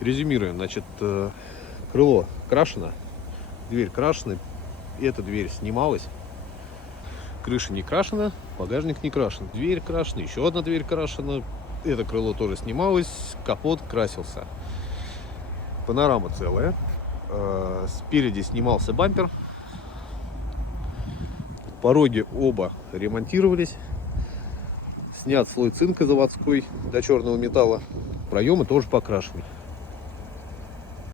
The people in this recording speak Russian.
Резюмируем, значит, крыло крашено, дверь крашена, эта дверь снималась, крыша не крашена, багажник не крашен, дверь крашена, еще одна дверь крашена, это крыло тоже снималось, капот красился, панорама целая, спереди снимался бампер, пороги оба ремонтировались, снят слой цинка заводской до черного металла, проемы тоже покрашены.